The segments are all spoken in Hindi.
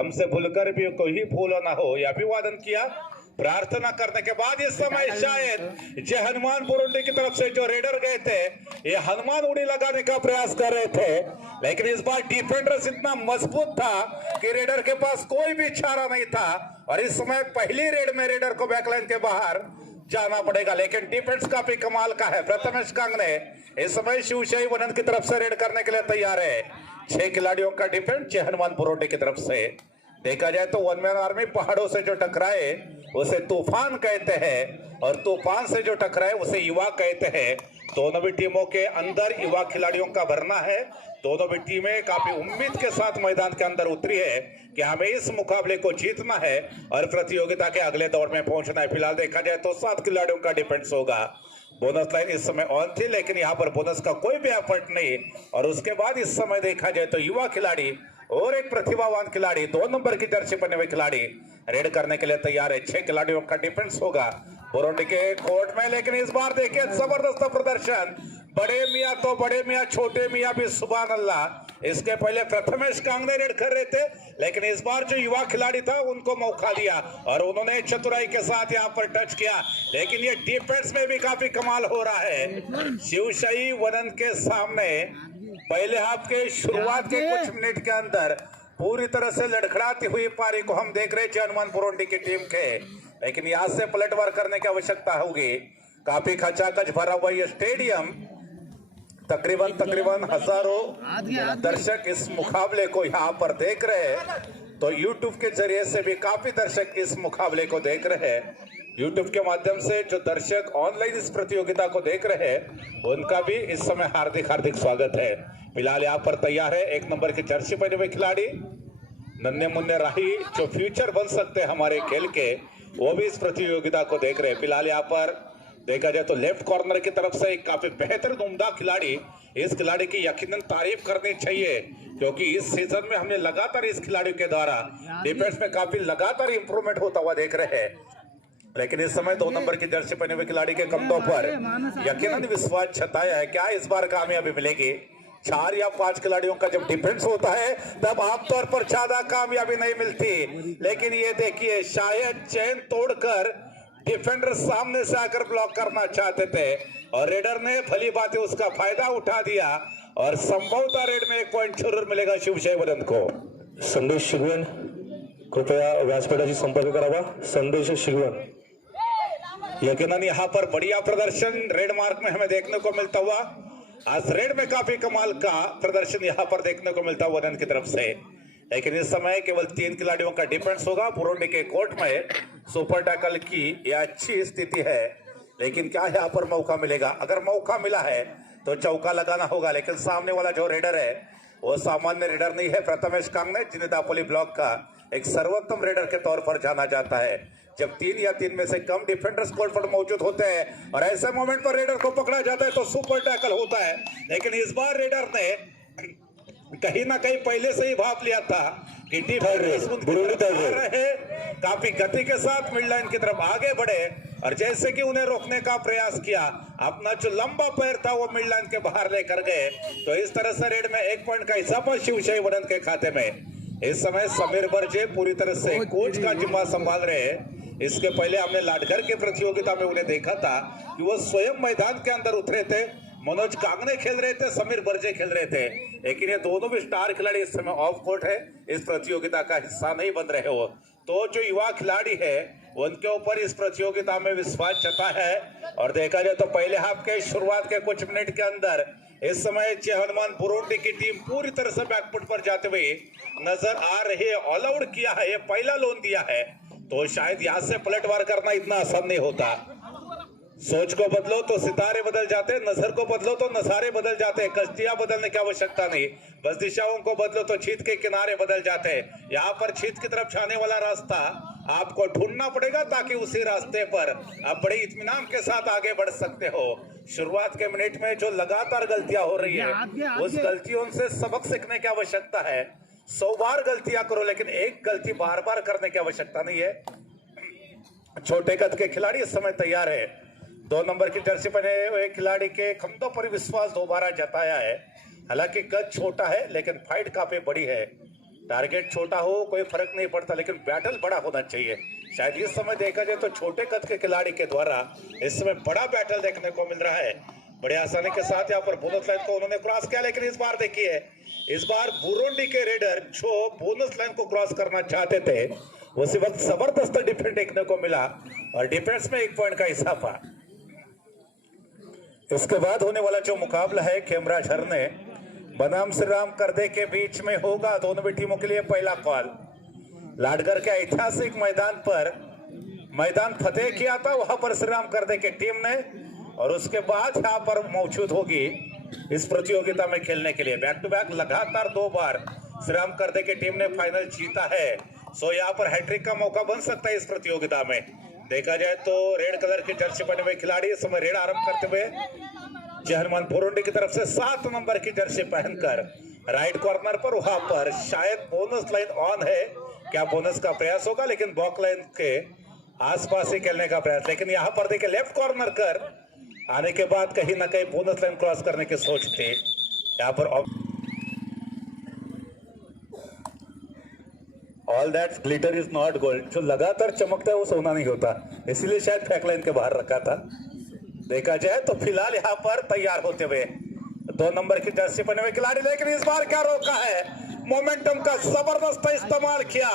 हमसे भूलकर भी कोई भूल ना हो, यह अभिवादन किया। प्रार्थना करने के बाद इस समय शायद जो हनुमान बुरुंडी की तरफ से जो रेडर गए थे, ये हनुमान उड़ी लगाने का प्रयास कर रहे थे, लेकिन इस बार डिफेंडर्स इतना मजबूत था कि रेडर के पास कोई भी चारा नहीं था और इस समय पहली रेड में रेडर को बैकलाइन के बाहर जाना पड़ेगा। लेकिन डिफेंस काफी कमाल का है। प्रथमेश कांगने इस समय शिवशाही वनन की तरफ से रेड करने के लिए तैयार है। 6 खिलाड़ियों का डिफेंस हनुमान बुरुंडी की तरफ से। देखा जाए तो वन मैन आर्मी पहाड़ों से जो टकराए उसे तूफान कहते हैं और तूफान से जो टकराए उसे युवा कहते हैं। दोनों भी टीमों के अंदर युवा खिलाड़ियों का भरना है। दोनों भी टीमें काफी उम्मीद के साथ मैदान के अंदर उतरी है कि हमें इस मुकाबले को जीतना है और प्रतियोगिता के अगले दौर में पहुंचना है। फिलहाल देखा जाए तो 7 खिलाड़ियों का डिफेंस होगा। बोनस लाइन इस समय ऑन थी, लेकिन यहाँ पर बोनस का कोई भी एफर्ट नहीं। और उसके बाद इस समय देखा जाए तो युवा खिलाड़ी और एक प्रतिभावान खिलाड़ी, 2 नंबर की जर्सी पहने हुए खिलाड़ी रेड करने के लिए तैयार है। 6 खिलाड़ियों का डिफेंस होगा बुरुंडी के कोर्ट में। लेकिन इस बार देखिए जबरदस्त प्रदर्शन, बड़े मियाँ तो बड़े मियाँ, छोटे मियाँ भी सुभान अल्लाह। इसके पहले प्रथमेश कांगने रेड कर रहे थे, लेकिन इस बार जो युवा खिलाड़ी था उनको मौका दिया और उन्होंने चतुराई के साथ यहाँ पर टच किया। लेकिन ये डिफेंस में भी काफी कमाल हो रहा है शिवशाही वनन के सामने। पहले हाफ के शुरुआत के कुछ मिनट के अंदर पूरी तरह से लड़खड़ाती हुई पारी को हम देख रहे थे हनुमान बुरुंडी की टीम के, लेकिन यहाँ से पलटवार करने की आवश्यकता होगी। काफी खचाखच भरा हुआ ये स्टेडियम, तकरीबन हजारों दर्शक इस मुकाबले को यहाँ पर देख रहे हैं। तो यूट्यूब के जरिए से भी काफी दर्शक इस मुकाबले को देख रहे हैं। यूट्यूब के माध्यम से जो दर्शक ऑनलाइन इस प्रतियोगिता को देख रहे हैं उनका भी इस समय हार्दिक स्वागत है। फिलहाल यहाँ पर तैयार है 1 नंबर की जर्सी पहने हुए खिलाड़ी नन्हे मुन्ने राही, जो फ्यूचर बन सकते हैं हमारे खेल के, वो भी इस प्रतियोगिता को देख रहे हैं। फिलहाल यहाँ पर देखा जाए तो लेफ्ट कॉर्नर की तरफ से एक काफी बेहतर उम्दा खिलाड़ी, इस खिलाड़ी की यकीनन तारीफ करनी चाहिए क्योंकि इस सीजन में हमने लगातार इस खिलाड़ी के द्वारा डिफेंस में काफी लगातार इंप्रूवमेंट होता हुआ देख रहे हैं। लेकिन इस समय 2 नंबर की जर्सी पहने हुए खिलाड़ी के कंधों पर यकीनन विश्वास छताया है। क्या इस बार कामयाबी मिलेगी? 4 या 5 खिलाड़ियों का जब डिफेंस होता है तब आमतौर पर ज्यादा कामयाबी नहीं मिलती, लेकिन ये देखिए शायद चैन तोड़कर डिफेंडर सामने से आकर ब्लॉक करना चाहते थे और रेडर ने भली बात उसका फायदा उठा दिया और संभवतः रेड में 1 पॉइंट जरूर मिलेगा शिवशाही वनन को। संदेश शिगवण कृपया व्यासपीठाशी संपर्क करावा। संदेश शिगवण। यकीनन यहाँ पर बढ़िया प्रदर्शन रेड मार्क में हमें देखने को मिलता हुआ। आज रेड में काफी कमाल का प्रदर्शन यहाँ पर देखने को मिलता वनन की तरफ से। लेकिन इस समय केवल 3 खिलाड़ियों का डिफेंस होगा बुरुंडी के कोर्ट में। सुपर टैकल की यह अच्छी स्थिति है, लेकिन क्या यहाँ पर मौका मिलेगा? अगर मौका मिला है तो चौका लगाना होगा, लेकिन सामने वाला जो रेडर है वो सामान्य रेडर नहीं है। प्रथमेश कांगने जिन्हें दापोली ब्लॉक का एक सर्वोत्तम रेडर के तौर पर जाना जाता है। जब 3 या 3 में से कम डिफेंडर्स कोर्ट पर मौजूद होते हैं और ऐसे मोमेंट पर रेडर को पकड़ा जाता है तो सुपर टैकल होता है। लेकिन इस बार रेडर ने कहीं ना कहीं पहले से ही भाप लिया था कि डिफेंडर्स काफी गति के साथ मिड लाइन की तरफ आगे बढ़े और जैसे कि उन्हें रोकने का प्रयास किया, अपना जो लंबा पैर था वो मिड लाइन के बाहर लेकर गए। तो इस तरह से रेड में 1 पॉइंट का इजाफा शिवशाही वनन के खाते में। इस समय समीर बर्जे पूरी तरह से कोच का जिम्मा संभाल रहे हैं। इसके पहले हमने लाडघर की प्रतियोगिता में उन्हें देखा था कि वो स्वयं मैदान के अंदर उतरे थे। मनोज कांगने खेल रहे थे, समीर बर्जे खेल रहे थे, लेकिन ये दोनों भी स्टार खिलाड़ी इस समय ऑफ कोर्ट है, इस प्रतियोगिता का हिस्सा नहीं बन रहे हो। तो जो युवा खिलाड़ी है उनके ऊपर इस प्रतियोगिता में विश्वास जता है। और देखा जाए तो पहले हाफ के शुरुआत के कुछ मिनट के अंदर इस समय हनुमान बुरुंडी की टीम पूरी तरह से बैकफुट पर जाते हुए नजर आ रही है। ऑल आउट किया है, ये पहला लोन दिया है, तो शायद यहाँ से पलटवार करना इतना आसान नहीं होता। सोच को बदलो तो सितारे बदल जाते, नजर को बदलो तो नजारे बदल जाते। कश्तियां बदलने की आवश्यकता नहीं, बस दिशाओं को बदलो तो छीत के किनारे बदल जाते। यहाँ पर छीत की तरफ जाने वाला रास्ता आपको ढूंढना पड़ेगा ताकि उसी रास्ते पर आप बड़े इत्मीनान के साथ आगे बढ़ सकते हो। शुरुआत के मिनट में जो लगातार गलतियां हो रही है उस गलतियों से सबक सीखने की आवश्यकता है। 100 बार गलतियां करो लेकिन एक गलती बार बार करने की आवश्यकता नहीं है। छोटे कद के खिलाड़ी इस समय तैयार है। 2 नंबर की जर्सी पहने हुए खिलाड़ी के कंधों पर विश्वास दोबारा जताया है। हालांकि कद छोटा है लेकिन फाइट काफी बड़ी है। टारगेट छोटा हो कोई फर्क नहीं पड़ता, लेकिन बैटल बड़ा होना चाहिए। शायद इस समय देखा जाए तो छोटे कद के खिलाड़ी के द्वारा इस समय बड़ा बैटल देखने को मिल रहा है। बड़े आसानी के साथ यहाँ पर बोनस लाइन को उन्होंने क्रॉस किया, लेकिन इस बार देखिए, इस बार बुरुंडी के रेडर जो बोनस लाइन को क्रॉस करना चाहते थे उसी वक्त जबरदस्त डिफेंस देखने को मिला और डिफेंस में 1 पॉइंट का इजाफा। इसके बाद होने वाला जो मुकाबला है खेमरा झरने बनाम श्री राम करदे के बीच में होगा। दोनों भी टीमों के लिए पहला कॉल। लाडगर के ऐतिहासिक मैदान पर मैदान फतेह किया था, वहां पर श्री राम करदे की टीम ने, और उसके बाद यहाँ पर मौजूद होगी इस प्रतियोगिता में खेलने के लिए। बैक टू बैक लगातार 2 बार श्री राम करदे की टीम ने फाइनल जीता है। सो यहाँ पर हैट्रिक का मौका बन सकता है इस प्रतियोगिता में। देखा जाए तो रेड कलर की जर्सी पहने हुए खिलाड़ी इस समय रेड आरंभ करते हुए जय हनुमान बुरुंडी की तरफ से 7 नंबर की जर्सी पहनकर राइट कॉर्नर पर, वहां पर शायद बोनस लाइन ऑन है, क्या बोनस का प्रयास होगा, लेकिन बॉक लाइन के आसपास ही खेलने का प्रयास। लेकिन यहाँ पर देखिए लेफ्ट कॉर्नर कर आने के बाद कहीं ना कहीं बोनस लाइन क्रॉस करने की सोच थी यहाँ पर। All that glitter is not gold, जो लगातार चमकता है वो सोना नहीं होता, इसीलिए शायद फैक लाइन के बाहर रखा था। देखा जाए तो फिलहाल यहाँ पर तैयार होते हुए 2 नंबर की जर्सी पहने हुए खिलाड़ी, लेकिन इस बार क्या रोका है, मोमेंटम का जबरदस्त इस्तेमाल किया।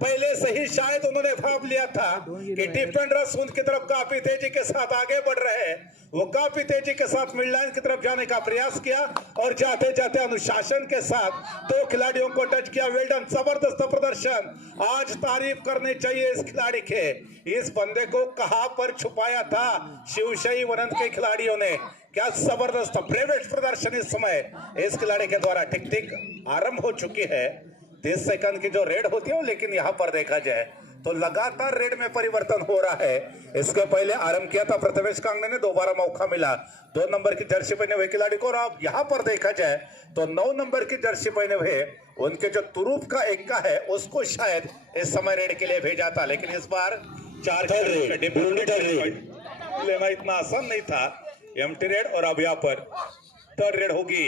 पहले से ही शायद उन्होंने भाप लिया था कि डिफेंडर्स उनकी तरफ काफी तेजी के साथ आगे बढ़ रहे हैं, वो काफी तेजी के साथ मिड लाइन की तरफ जाने का प्रयास किया और जाते जाते अनुशासन के साथ 2 खिलाड़ियों को टच किया। वेल्डन, जबरदस्त प्रदर्शन, आज तारीफ करनी चाहिए इस खिलाड़ी के। इस बंदे को कहां पर छुपाया था शिवशाही वनंत के खिलाड़ियों ने, क्या जबरदस्त ब्रेवेस्ट प्रदर्शन इस समय इस खिलाड़ी के द्वारा। टिक टिक आरंभ हो चुकी है, 30 सेकंड की जो रेड होती है, लेकिन यहाँ पर देखा जाए तो लगातार रेड में परिवर्तन हो रहा है। इसके पहले आरंभ किया था प्रथमेश कांगड़े ने, दोबारा मौका मिला 2 नंबर की जर्सी पहने हुए खिलाड़ी को, और अब यहाँ पर देखा जाए तो 9 नंबर की जर्सी पहने हुए उनके जो तुरूप का एक्का है उसको शायद इस समय रेड के लिए भेजा था, लेकिन इस बार 4 लेना इतना आसान नहीं था। एम्प्टी रेड, और अब यहाँ पर 3rd रेड होगी,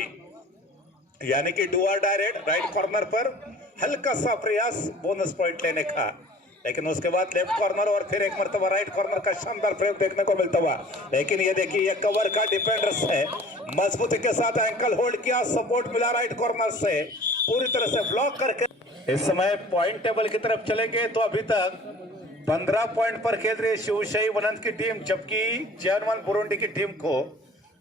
यानी कि डू और डाई रेड। राइट कॉर्नर पर हल्का सा प्रयास बोनस पॉइंट लेने का, लेकिन उसके बाद लेफ्ट कॉर्नर और फिर एक मरतबा राइट कॉर्नर का शानदार प्रयोग देखने को मिलता हुआ। लेकिन ये देखिए, ये कवर का डिफेंडर्स है, मजबूती के साथ एंकल होल्ड किया, सपोर्ट मिला राइट कॉर्नर से, पूरी तरह से ब्लॉक करके इस समय पॉइंट टेबल की तरफ चलेंगे। तो अभी तक 15 पॉइंट पर खेल रही है शिवशाही वनंत की टीम, जबकि जय हनुमान बुरुंडी की टीम को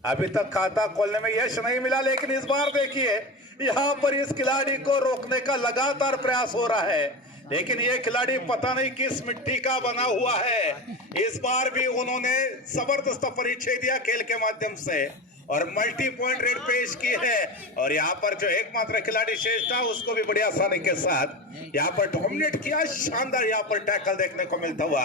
अभी तक खाता खोलने में यश नहीं मिला। लेकिन इस बार देखिए, यहाँ पर इस खिलाड़ी को रोकने का लगातार प्रयास हो रहा है, लेकिन ये खिलाड़ी पता नहीं किस मिट्टी का बना हुआ है। इस बार भी उन्होंने जबरदस्त परिचय दिया खेल के माध्यम से और मल्टी पॉइंट रेड पेश की है, और यहाँ पर जो एकमात्र खिलाड़ी शेष था उसको भी बड़ी आसानी के साथ यहाँ पर डोमिनेट किया। शानदार यहाँ पर टैकल देखने को मिलता हुआ,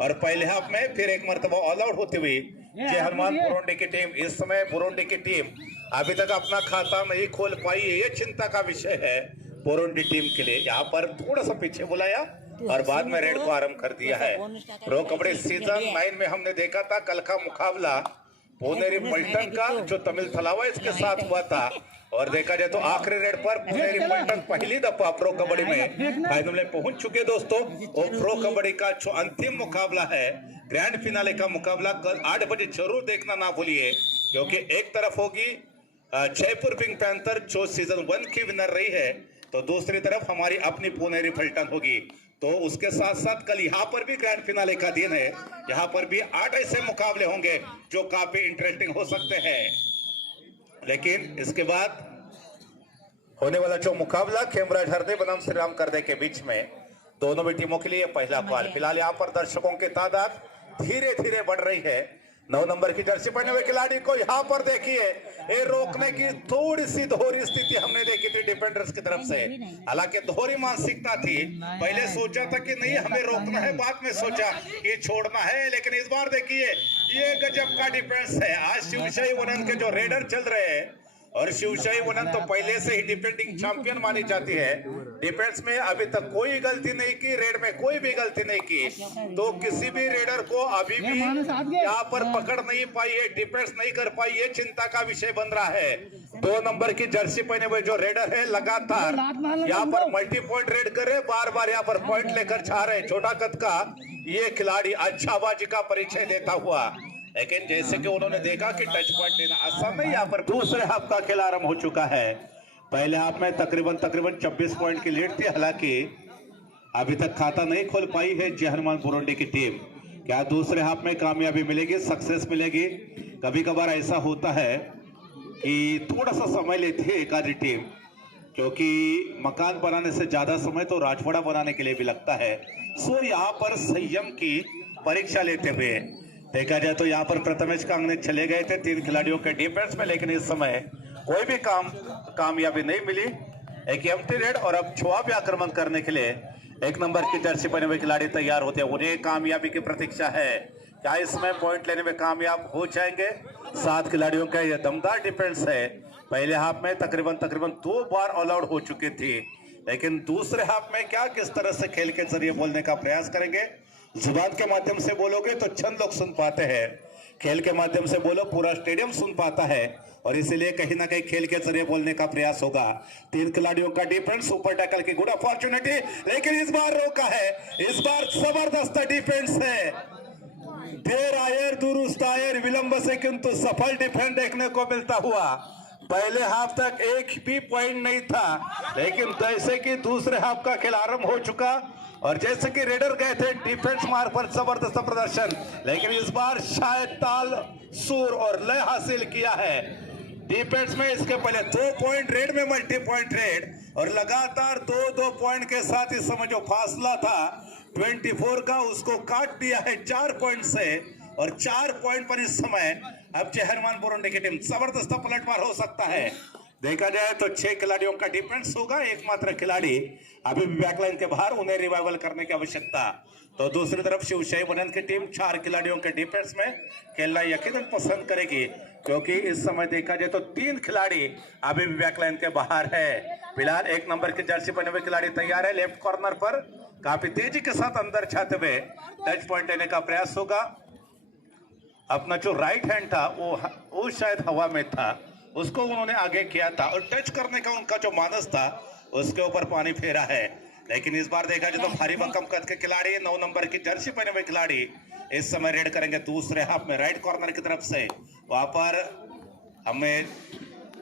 और पहले हाफ में फिर एक मरतबा ऑल आउट होती हुई जय हनुमान बुरुंडी की टीम। इस समय बुरुंडी की टीम अभी तक अपना खाता नहीं खोल पाई है, ये चिंता का विषय है बुरुंडी टीम के लिए। यहाँ पर थोड़ा सा पीछे बुलाया और बाद में रेड को आरंभ कर दिया है। प्रो कबड्डी सीजन 9 में हमने देखा था कल का मुकाबला पुनेरी पल्टन का जो तमिल थलावा इसके साथ हुआ था, और देखा जाए तो आखिरी रेड पर पुनेरी पल्टन पहली दफा प्रो कबड्डी में फाइनल में पहुंच चुके दोस्तों। और प्रो कबड्डी का जो अंतिम मुकाबला है, ग्रैंड फिनाले का मुकाबला कल 8 बजे जरूर देखना ना भूलिए, क्योंकि एक तरफ होगी जयपुर पिंक पैंथर जो सीजन 1 की विनर रही है, तो दूसरी तरफ हमारी अपनी पुनेरी पल्टन होगी। तो उसके साथ साथ कल यहाँ पर भी ग्रैंड फिनाले का दिन है, यहाँ पर भी 8 ऐसे मुकाबले होंगे जो काफी इंटरेस्टिंग हो सकते हैं। लेकिन इसके बाद होने वाला जो मुकाबला खेमरा झरने बनाम श्री राम करदे के बीच में, दोनों भी टीमों के लिए पहला कॉल। फिलहाल यहाँ पर दर्शकों की तादाद धीरे धीरे बढ़ रही है। 9 नंबर की जर्सी पहने हुए खिलाड़ी को यहाँ पर देखिए, ये रोकने की थोड़ी सी दोहरी स्थिति हमने देखी थी डिफेंडर्स की तरफ से। हालांकि दोहरी मानसिकता थी, पहले सोचा था कि नहीं हमें रोकना है, बाद में सोचा कि छोड़ना है। लेकिन इस बार देखिए, ये गजब का डिफेंस है। आज शिवशाही वनंत के जो रेडर चल रहे हैं और शिवशाही वनन तो पहले से ही डिफेंडिंग चैंपियन मानी जाती है। डिफेंस में अभी तक कोई गलती नहीं की, रेड में कोई भी गलती नहीं की, तो किसी भी रेडर को अभी भी यहाँ पर पकड़ नहीं पाई है, डिफेंस नहीं कर पाई है, चिंता का विषय बन रहा है। 2 नंबर की जर्सी पहने हुए जो रेडर है लगातार यहाँ पर मल्टी पॉइंट रेड कर रहे, बार बार यहाँ पर पॉइंट लेकर जा रहे। छोटा कद का ये खिलाड़ी अच्छा बाजी का परिचय देता हुआ, लेकिन जैसे कि उन्होंने देखा कि टच पॉइंट लेना आसान नहीं, यहाँ पर दूसरे हाफ का खेल आरंभ हो चुका है। पहले हाफ में तकरीबन 26 पॉइंट की लीड थी, हालांकि अभी तक खाता नहीं खोल पाई है जय हनुमान बुरुंडी की टीम। क्या दूसरे हाफ में कामयाबी मिलेगी, सक्सेस मिलेगी? कभी कभार ऐसा होता है कि थोड़ा सा समय लेती है एक आधी टीम, क्योंकि मकान बनाने से ज्यादा समय तो राजवाड़ा बनाने के लिए भी लगता है। सो यहाँ पर संयम की परीक्षा लेते हुए देखा जाए तो यहाँ पर प्रथमेश कांगने चले गए थे 3 खिलाड़ियों के डिफेंस में, लेकिन इस समय कोई भी कामयाबी नहीं मिली। एक एम्प्टी रेड और अब छुआ भी आक्रमण करने के लिए 1 नंबर की जर्सी पहने हुए खिलाड़ी तैयार होते हैं। उन्हें कामयाबी की प्रतीक्षा है, क्या इसमें पॉइंट लेने में कामयाब हो जाएंगे? 7 खिलाड़ियों का यह दमदार डिफेंस है। पहले हाफ में तकरीबन 2 बार ऑल आउट हो चुकी थी, लेकिन दूसरे हाफ में क्या किस तरह से खेल के जरिए बोलने का प्रयास करेंगे? जुबान के माध्यम से बोलोगे तो चंद लोग सुन पाते हैं, खेल के माध्यम से बोलो पूरा स्टेडियम सुन पाता है, और इसीलिए कहीं ना कहीं खेल के जरिए बोलने का प्रयास होगा। 3 खिलाड़ियों का डिफेंस, सुपर टैकल की गुड अपॉर्चुनिटी, लेकिन इस बार रोका है। इस बार जबरदस्त डिफेंस है, देर आयर दुरुस्त आयर, विलंब से किंतु सफल डिफेंस देखने को मिलता हुआ। पहले हाफ तक एक भी पॉइंट नहीं था, लेकिन जैसे कि दूसरे हाफ का खेल आरंभ हो चुका और जैसे कि रेडर गए थे डिफेंस मार्ग पर जबरदस्त प्रदर्शन, लेकिन इस बार शायद ताल सुर और लय हासिल किया है डिफेंस में। इसके पहले 2 पॉइंट रेड में मल्टी पॉइंट रेड, और लगातार 2 पॉइंट के साथ इस समय जो फासला था 24 का उसको काट दिया है 4 पॉइंट से, और 4 पॉइंट पर इस समय अब जय हनुमान बुरुंडी की टीम जबरदस्त पलटवार हो सकता है। देखा जाए तो 6 खिलाड़ियों का डिफेंस होगा, एकमात्र खिलाड़ी अभी भी बैकलाइन के बाहर, उन्हें रिवाइवल करने की आवश्यकता। तो दूसरी तरफ शिवशाही वनन की टीम 4 खिलाड़ियों के डिफेंस में खेलना यकीनन पसंद करेगी, क्योंकि इस समय देखा जाए तो 3 खिलाड़ी अभी भी बैकलाइन के बाहर है। फिलहाल 1 नंबर की जर्सी पहने हुए खिलाड़ी तैयार है, लेफ्ट कॉर्नर पर काफी तेजी के साथ अंदर जाते हुए टच पॉइंट लेने का प्रयास होगा। अपना जो राइट हैंड था वो शायद हवा में था, उसको उन्होंने आगे किया था, और टच करने का उनका जो मानस था उसके ऊपर पानी फेरा है। लेकिन इस बार देखा जाए तो भारी भरकम कद के खिलाड़ी 9 नंबर की जर्सी पहने हुए खिलाड़ी इस समय रेड करेंगे दूसरे हाफ में राइट कॉर्नर की तरफ से। वहां पर हमें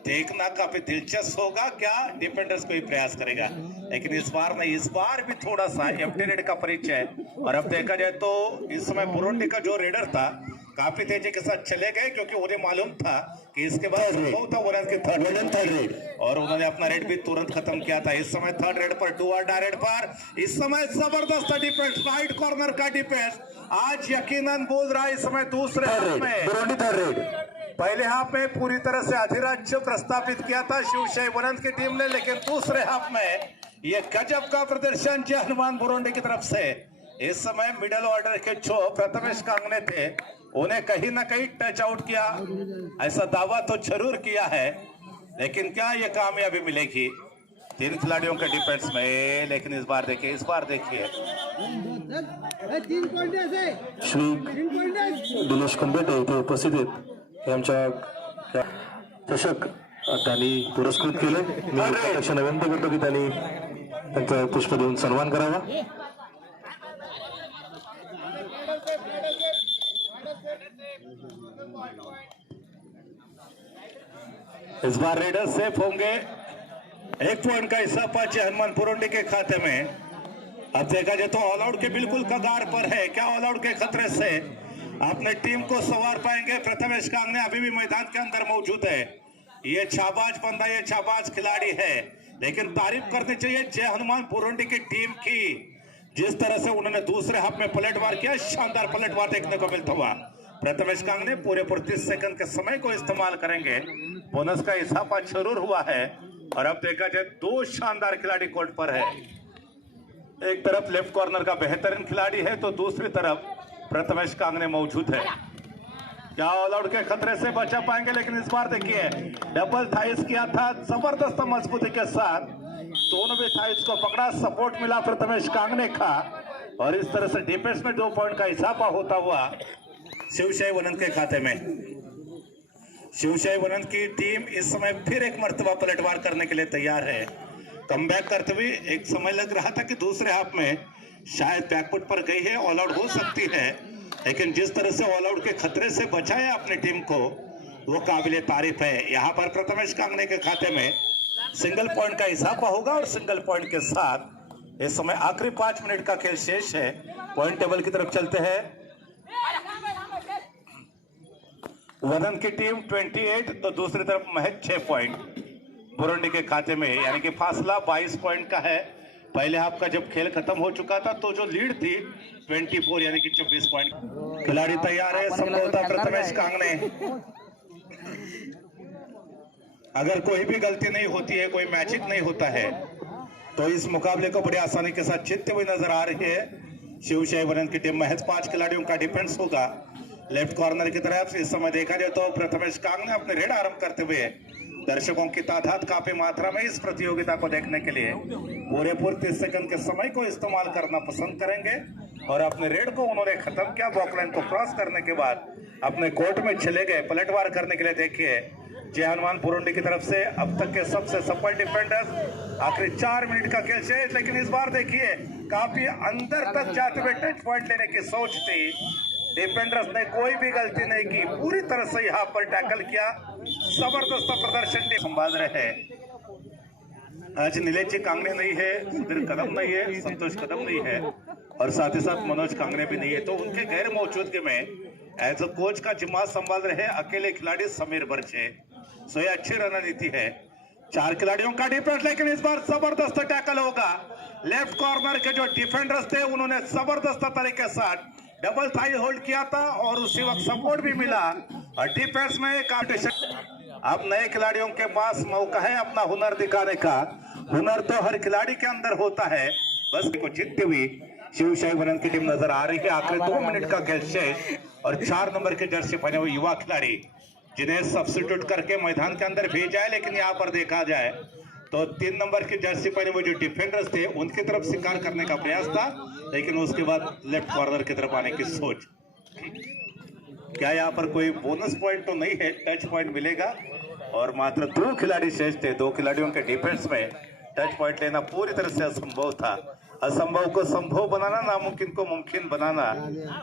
देखना काफी दिलचस्प होगा, क्या डिफेंडर्स कोई प्रयास करेगा, लेकिन इस बार नहीं, इस बार भी थोड़ा सा एम्प्टी रेड का परिचय। और अब देखा जाए तो इस समय बुरुंडी का जो रेडर था काफी तेजी के साथ चले गए, क्योंकि उन्हें मालूम था कि इसके बाद संभव था वनन की थर्ड रेड, और उन्होंने अपना रेड भी तुरंत खत्म किया था। इस समय थर्ड रेड पर डू और डा रेड पर इस समय जबरदस्त डिफेंस, राइट कॉर्नर का डिफेंस आज यकीनन बोल रहा है। इस समय दूसरे हाफ में पहले हाफ में पूरी तरह से अधिराज्य प्रस्तावित किया था शिवशाही वनन की टीम ने, लेकिन दूसरे हाफ में यह गजब का प्रदर्शन जय हनुमान बुरुंडी की तरफ से। इस समय मिडिल ऑर्डर के जो प्रथमेश कांगने थे उन्हें कहीं ना कहीं टच आउट किया, ऐसा दावा तो जरूर किया है, लेकिन क्या ये कामयाबी मिलेगी 3 खिलाड़ियों के डिफेंस में? लेकिन इस बार देखिए श्री दिनेश कुंबेटे इथे उपस्थित आहेत, यांच्या चषक त्यांनी पुरस्कृत केले। मी अपेक्षा विनंती करतो की त्यांनी त्यांचा पुष्प देऊन सन्मान करावा। इस बार रेडर सेफ होंगे, 1 पॉइंट का हिस्सा पाचे हनुमान बुरुंडी के खाते में। अब देखा जाए तो ऑल आउट के बिल्कुल कगार पर है, क्या ऑल आउट के खतरे से अपने टीम को संवार पाएंगे? प्रथमेश कांगने अभी भी मैदान के अंदर मौजूद है, ये छाबाज बंदा, ये छाबाज खिलाड़ी है, लेकिन तारीफ करनी चाहिए जय हनुमान बुरुंडी की टीम की, जिस तरह से उन्होंने दूसरे हाफ में पलटवार किया, शानदार पलटवार देखने को मिलता हुआ। प्रथमेश कांगने पूरे 30 सेकंड के समय को इस्तेमाल करेंगे, बोनस का इजाफा जरूर हुआ है। और अब देखा जाए 2 शानदार खिलाड़ी कोर्ट पर है, एक तरफ लेफ्ट कॉर्नर का बेहतरीन खिलाड़ी है तो दूसरी तरफ प्रथमेश कांगने मौजूद है। क्या ऑल आउट के खतरे से बचा पाएंगे, लेकिन इस बार देखिए डबल थाइस किया था जबरदस्त मजबूती के साथ, दोनों भी थाइस को पकड़ा, सपोर्ट मिला प्रथमेश कांगणे का, और इस तरह से डिफेंस में 2 पॉइंट का इजाफा होता हुआ शिवशाही वनंत के खाते में। शिवशाही वनंत की टीम इस समय फिर एक मर्तबा पलटवार करने के लिए तैयार है। कमबैक करते हुए एक समय लग रहा था कि दूसरे हाफ में शायद बैकफुट पर गई है, ऑल आउट हो सकती है, लेकिन जिस तरह से ऑल आउट के खतरे से बचाया अपनी टीम को वो काबिले तारीफ है। यहाँ पर प्रथमेश कांगणे के खाते में सिंगल पॉइंट का इजाफा होगा और सिंगल पॉइंट के साथ इस समय आखिरी 5 मिनट का खेल शेष है। पॉइंट टेबल की तरफ चलते हैं। वनन की टीम 28 तो दूसरी तरफ महज 6 पॉइंट बुरुंडी के खाते में, यानी कि फासला 22 पॉइंट का है। पहले हाफ का जब खेल खत्म हो चुका था तो जो लीड थी 24 यानी कि 24 पॉइंट। खिलाड़ी तैयार है, संभवतः प्रथमेश कांगणे। अगर कोई भी गलती नहीं होती है, कोई मैचिंग नहीं होता है, तो इस मुकाबले को बड़ी आसानी के साथ जीतते हुए नजर आ रही है शिवशाही वनन की टीम। महज 5 खिलाड़ियों का डिफेंस होगा लेफ्ट कॉर्नर की तरफ। इस समय देखा जाए तो प्रथमेश कांगणे अपने रेड आरंभ करते हुए दर्शकों की तादाद काफी मात्रा में इस प्रतियोगिता को देखने के लिए पूरे 30 सेकंड के समय को इस्तेमाल करना पसंद करेंगे, और अपने रेड को उन्होंने खत्म किया। बॉकलाइन को क्रॉस करने के बाद अपने कोर्ट में चले गए पलटवार करने के लिए। देखिए जय हनुमान बुरुंडी की तरफ से अब तक के सबसे सफल डिफेंडर्स। आखिरी 4 मिनट का खेल शेष, लेकिन इस बार देखिए काफी अंदर तक जाते हुए टच पॉइंट लेने की सोच थी। डिफेंडर्स ने कोई भी गलती नहीं की, पूरी तरह से यहाँ पर टैकल किया। जबरदस्त प्रदर्शन संभाल रहे हैं। आज नीलेश जी कांगणे नहीं है, सुधीर कदम नहीं है, संतोष कदम नहीं है, और साथ ही साथ मनोज कांगणे भी नहीं है। तो उनके गैर मौजूदगी में एज अ कोच का जिम्मा संभाल रहे अकेले खिलाड़ी समीर बर्चे। सो ये अच्छी रणनीति है। 4 खिलाड़ियों का डिफेंस, लेकिन इस बार जबरदस्त टैकल होगा। लेफ्ट कॉर्नर के जो डिफेंडर्स थे उन्होंने जबरदस्त तरीके से डबल थाई होल्ड किया था, और उसी वक्त सपोर्ट भी मिला, और डिफेंस में कॉम्पिटिशन। अब नए खिलाड़ियों के पास मौका है अपना हुनर दिखाने का। हुनर तो हर खिलाड़ी के अंदर होता है, बस को जीतती हुई शिवशाही वनन की टीम नजर आ रही है। आखिरी 2 मिनट का खेल शेष, और 4 नंबर के जर्सी पहने हुए युवा खिलाड़ी जिन्हें सब्स्टिट्यूट करके मैदान के अंदर भेजा है, लेकिन यहाँ पर देखा जाए तो 3 नंबर की जर्सी पहने हुए जो डिफेंडर्स थे उनकी तरफ शिकार करने का प्रयास था, लेकिन उसके बाद लेफ्ट कॉर्नर की तरफ आने की सोच। क्या यहाँ पर कोई बोनस पॉइंट तो नहीं है, टच पॉइंट मिलेगा, और मात्र 2 खिलाड़ी शेष थे। 2 खिलाड़ियों के डिफेंस में टच पॉइंट लेना पूरी तरह से असंभव था। असंभव को संभव बनाना, नामुमकिन को मुमकिन बनाना,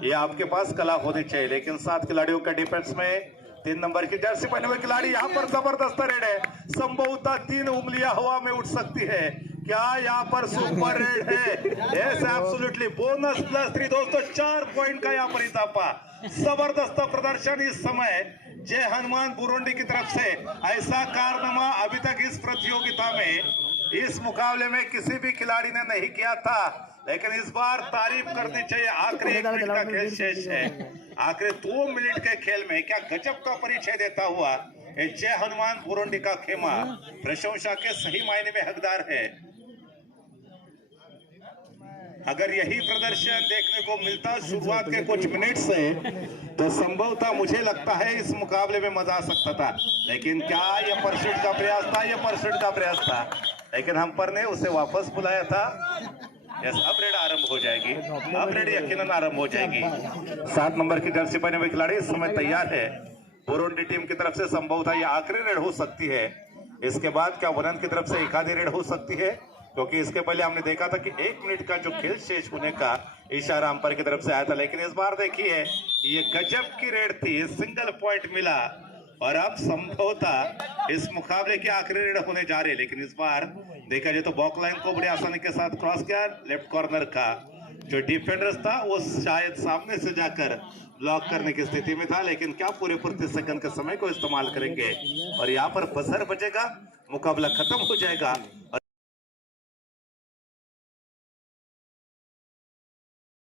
ये आपके पास कला होनी चाहिए। लेकिन 7 खिलाड़ियों के डिफेंस में 3 नंबर की जर्सी पहने हुए खिलाड़ी, यहाँ पर जबरदस्त रेड है। संभवतः 3 उंगलियां हवा में उठ सकती है। क्या यहाँ पर सुपर रेड है? यस एब्सोल्युटली, बोनस +3 दोस्तों, 4 पॉइंट का यहाँ पर इजाफा। जबरदस्त प्रदर्शन इस समय जय हनुमान बुरुंडी की तरफ से। ऐसा कारनामा अभी तक इस प्रतियोगिता में, इस मुकाबले में किसी भी खिलाड़ी ने नहीं किया था, लेकिन इस बार तारीफ करनी चाहिए। आखिरी 1 मिनट का खेल शेष है। आखिरी 2 मिनट के खेल में क्या गजब का परिचय देता हुआ जय हनुमान बुरुंडी का खेमा प्रशंसा के सही मायने में हकदार है। अगर यही प्रदर्शन देखने को मिलता शुरुआत के कुछ मिनट से, तो संभवतः मुझे लगता है इस मुकाबले में मजा आ सकता था। लेकिन क्या यह परसूट का प्रयास था? यह परसूट का प्रयास था, लेकिन हम्पर ने उसे वापस बुलाया था। यस, अब रेड आरंभ हो जाएगी, अब रेड यकीनन आरंभ हो जाएगी। 7 नंबर की जर्सी पहने हुए खिलाड़ी इस समय तैयार है बुरुंडी टीम की तरफ से। संभवतः यह आखिरी रेड हो सकती है। इसके बाद क्या वनन की तरफ से एक आधी रेड हो सकती है, क्योंकि इसके पहले हमने देखा था कि 1 मिनट का जो खेल शेष होने का इशारा अंपायर की तरफ से आया था। लेकिन इस बार देखिए ये गजब की रेड थी, सिंगल पॉइंट मिला, और अब संभवतः इस मुकाबले की आखिरी रेड होने जा रही है। लेकिन इस बार देखा जाए तो बॉकलाइन को बड़ी आसानी के साथ क्रॉस किया। लेफ्ट कॉर्नर का जो डिफेंडर्स था वो शायद सामने से जाकर ब्लॉक करने की स्थिति में था, लेकिन क्या पूरे 30 सेकंड के समय को इस्तेमाल करेंगे, और यहाँ पर बजर बजेगा, मुकाबला खत्म हो जाएगा।